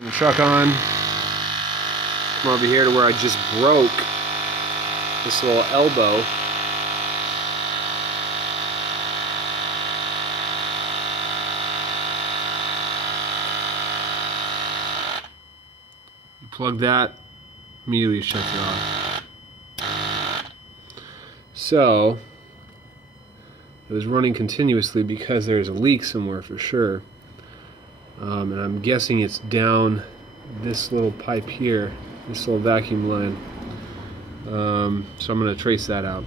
The truck on. Come over here to where I just broke this little elbow. You plug that, immediately shuts it off. So it was running continuously because there's a leak somewhere for sure. And I'm guessing it's down this little pipe here, this little vacuum line. So I'm going to trace that out.